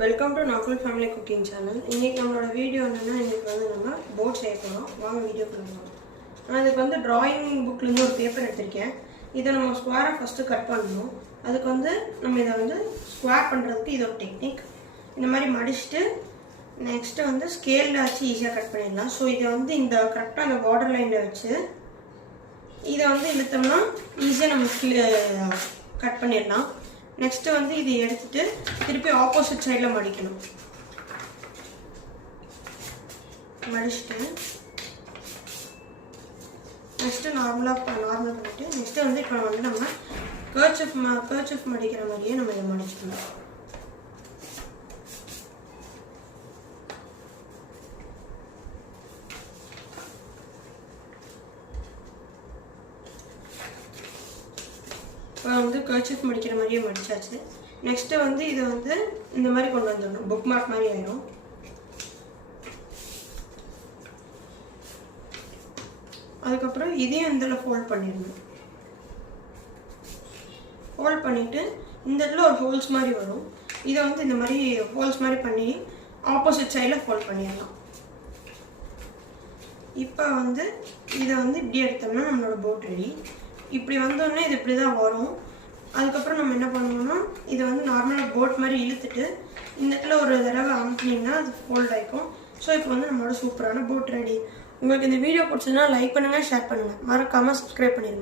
Welcome to Nakul family cooking channel. இன்றைக்கி நம்மளோட video என்னென்னா, இன்றைக்கி வந்து நம்ம போட் செய்ய போகிறோம். வாங்க வீடியோ பண்ணுவோம். நான் இதுக்கு வந்து ட்ராயிங் புக்லேருந்து ஒரு பேப்பர் எடுத்திருக்கேன். இதை நம்ம ஸ்கொயராக ஃபஸ்ட்டு கட் பண்ணணும். அதுக்கு வந்து நம்ம இதை வந்து ஸ்கொயர் பண்ணுறதுக்கு இது ஒரு டெக்னிக். இந்த மாதிரி மடிச்சுட்டு நெக்ஸ்ட்டு வந்து ஸ்கேலில் வச்சு ஈஸியாக கட் பண்ணிடலாம். ஸோ இதை வந்து இந்த கரெக்டாக அந்த பார்டர் லைனில் வச்சு இதை வந்து இழுத்தோம்னா ஈஸியாக நம்ம கட் பண்ணிடலாம். நெக்ஸ்ட்டு வந்து இதை எடுத்துட்டு திருப்பி ஆப்போசிட் சைடில் மடிக்கணும். மடிச்சுட்டு நெக்ஸ்ட்டு நார்மல் பண்ணிவிட்டு நெக்ஸ்ட்டு வந்து இப்போ வந்து நம்ம கர்ச்சீஃப் மடிக்கிற மாதிரியே நம்ம இதை மடிச்சுக்கணும். இப்போ வந்து கர்ச்சீஃப் மடிக்கிற மாதிரியே மடிச்சாச்சு. நெக்ஸ்ட்டு வந்து இதை வந்து இந்த மாதிரி கொண்டு வந்துடணும். புக் மார்க் மாதிரி ஆயிடும். அதுக்கப்புறம் இதையும் இதில் ஃபோல்ட் பண்ணிடணும். ஃபோல்ட் பண்ணிவிட்டு இந்த இடத்துல ஒரு ஹோல்ஸ் மாதிரி வரும். இதை வந்து இந்த மாதிரி ஹோல்ஸ் மாதிரி பண்ணி ஆப்போசிட் சைடில் ஃபோல்ட் பண்ணிடலாம். இப்போ வந்து இதை வந்து இப்படி எடுத்தோம்னா நம்மளோட போட் ரெடி. இப்படி வந்தோடனே இது இப்படி தான் வரும். அதுக்கப்புறம் நம்ம என்ன பண்ணுவோம்னா இதை வந்து நார்மலாக போட் மாதிரி இழுத்துட்டு இந்த இடத்துல ஒரு தடவை அமுத்தினீங்கன்னா அது ஃபோல்ட் ஆகிக்கும். ஸோ இப்போ வந்து நம்மளோட சூப்பரான போட் ரெடி. உங்களுக்கு இந்த வீடியோ பிடிச்சதுன்னா லைக் பண்ணுங்கள், ஷேர் பண்ணுங்கள், மறக்காமல் சப்ஸ்கிரைப் பண்ணிடுங்க.